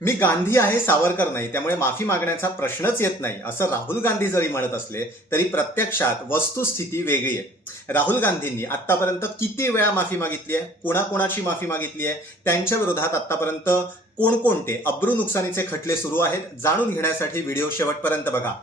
मी गांधी आहे, सावरकर नाही, त्यामुळे माफी मागण्याचा प्रश्नच येत नाही, असं राहुल गांधी जरी म्हणत असले तरी प्रत्यक्षात वस्तुस्थिती वेगळी आहे. राहुल गांधींनी आतापर्यंत किती वेळा माफी मागितली आहे, कोणाकोणाची माफी मागितली आहे, त्यांच्या विरोधात आतापर्यंत कोणकोणते अब्रू नुकसानीचे खटले सुरू आहेत, जाणून घेण्यासाठी व्हिडिओ शेवटपर्यंत बघा.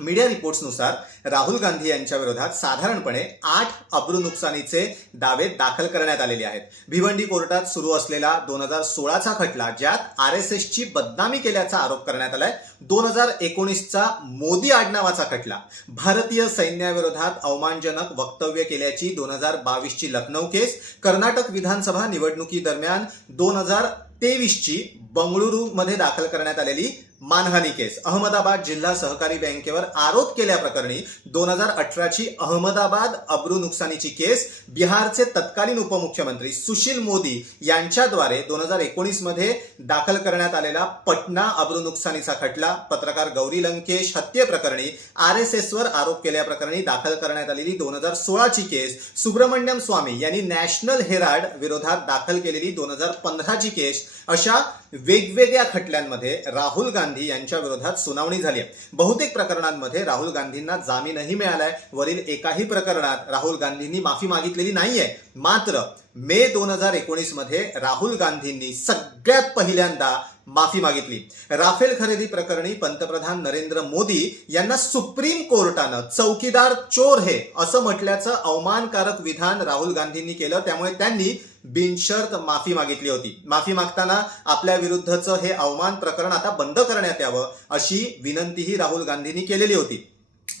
मीडिया रिपोर्ट्सनुसार राहुल गांधी यांच्या विरोधात साधारणपणे 8 अब्रू नुकसानीचे दावे दाखल करण्यात आलेले आहेत. भिवंडी कोर्टात सुरू असलेला 2016चा खटला, ज्यात RSSची बदनामी केल्याचा आरोप करण्यात आलाय. 2019चा मोदी आडनावाचा खटला, भारतीय सैन्याविरोधात अवमानजनक वक्तव्य केल्याची 2022ची लखनौ केस, कर्नाटक विधानसभा निवडणुकीदरम्यान 2023ची बंगळुरूमध्ये दाखल करण्यात आलेली मानहानी केस, अहमदाबाद जिल्हा सहकारी बँकेवर आरोप केल्याप्रकरणी 2018ची अहमदाबाद अब्रू नुकसानीची केस, बिहारचे तत्कालीन उपमुख्यमंत्री सुशील मोदी यांच्याद्वारे 2019 मध्ये दाखल करण्यात आलेला पटना अब्रू नुकसानीचा खटला, पत्रकार गौरी लंकेश हत्येप्रकरणी RSSवर आरोप केल्याप्रकरणी दाखल करण्यात आलेली 2016ची केस, सुब्रमण्यम स्वामी यांनी नॅशनल हेराल्ड विरोधात दाखल केलेली 2015ची केस, अशा वेगवेगळ्या खटल्यांमध्ये राहुल गांधी यांच्या विरोधात सुनावणी झाली आहे. बहुतेक प्रकरणांमध्ये राहुल गांधींना जामीनही मिळालाय. वरील एकाही प्रकरणात राहुल गांधींनी माफी मागितलेली नाहीये. मात्र मे 2019 मध्ये राहुल गांधींनी सगळ्यात पहिल्यांदा माफी मागितली. राफेल खरेदी प्रकरणी पंतप्रधान नरेंद्र मोदी यांना सुप्रीम कोर्टानं चौकीदार चोर हे असं म्हटल्याचं अवमानकारक विधान राहुल गांधींनी केलं. त्यामुळे त्यांनी बिनशर्त माफी मागितली होती. माफी मागताना आपल्या विरुद्धचं हे अवमान प्रकरण आता बंद करण्यात यावं अशी विनंतीही राहुल गांधींनी केलेली होती.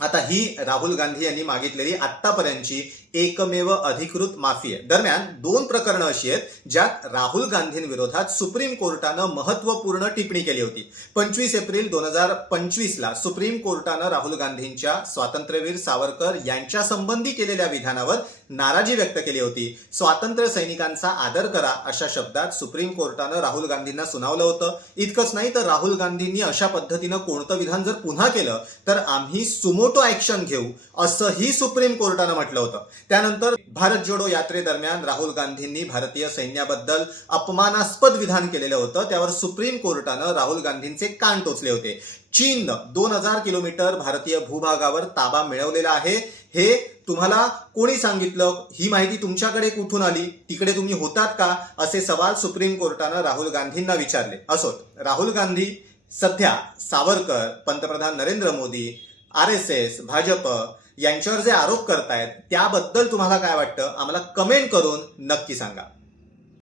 आता ही राहुल गांधी यांनी मागितलेली आतापर्यंतची एकमेव अधिकृत माफी आहे. दरम्यान 2 प्रकरणं अशी आहेत ज्यात राहुल गांधींविरोधात सुप्रीम कोर्टानं महत्वपूर्ण टिप्पणी केली होती. 25 एप्रिल 2025ला सुप्रीम कोर्टानं राहुल गांधींच्या स्वातंत्र्यवीर सावरकर यांच्या संबंधी केलेल्या विधानावर नाराजी व्यक्त केली होती. स्वातंत्र्य सैनिकांचा आदर करा अशा शब्दात सुप्रीम कोर्टानं राहुल गांधींना सुनावलं होतं. इतकंच नाही तर राहुल गांधींनी अशा पद्धतीनं कोणतं विधान जर पुन्हा केलं तर आम्ही सुमोटो ऍक्शन घेऊ असंही सुप्रीम कोर्टानं म्हटलं होतं. त्यानंतर भारत जोडो यात्रेदरम्यान राहुल गांधींनी भारतीय सैन्याबद्दल अपमानास्पद विधान केलेलं होतं. त्यावर सुप्रीम कोर्टानं राहुल गांधींचे कान टोचले होते. चीननं 2000 किलोमीटर भारतीय भूभागावर ताबा मिळवलेला आहे. हे तुम्हाला कोणी सांगितलं? ही माहिती तुमच्याकडे कुठून आली? तिकडे तुम्ही होतात का? असे सवाल सुप्रीम कोर्टानं राहुल गांधींना विचारले. असोत, राहुल गांधी सध्या सावरकर, पंतप्रधान नरेंद्र मोदी, RSS, भाजप यांच्यावर जे आरोप करतायत त्याबद्दल तुम्हाला काय वाटतं? आम्हाला कमेंट करून नक्की सांगा.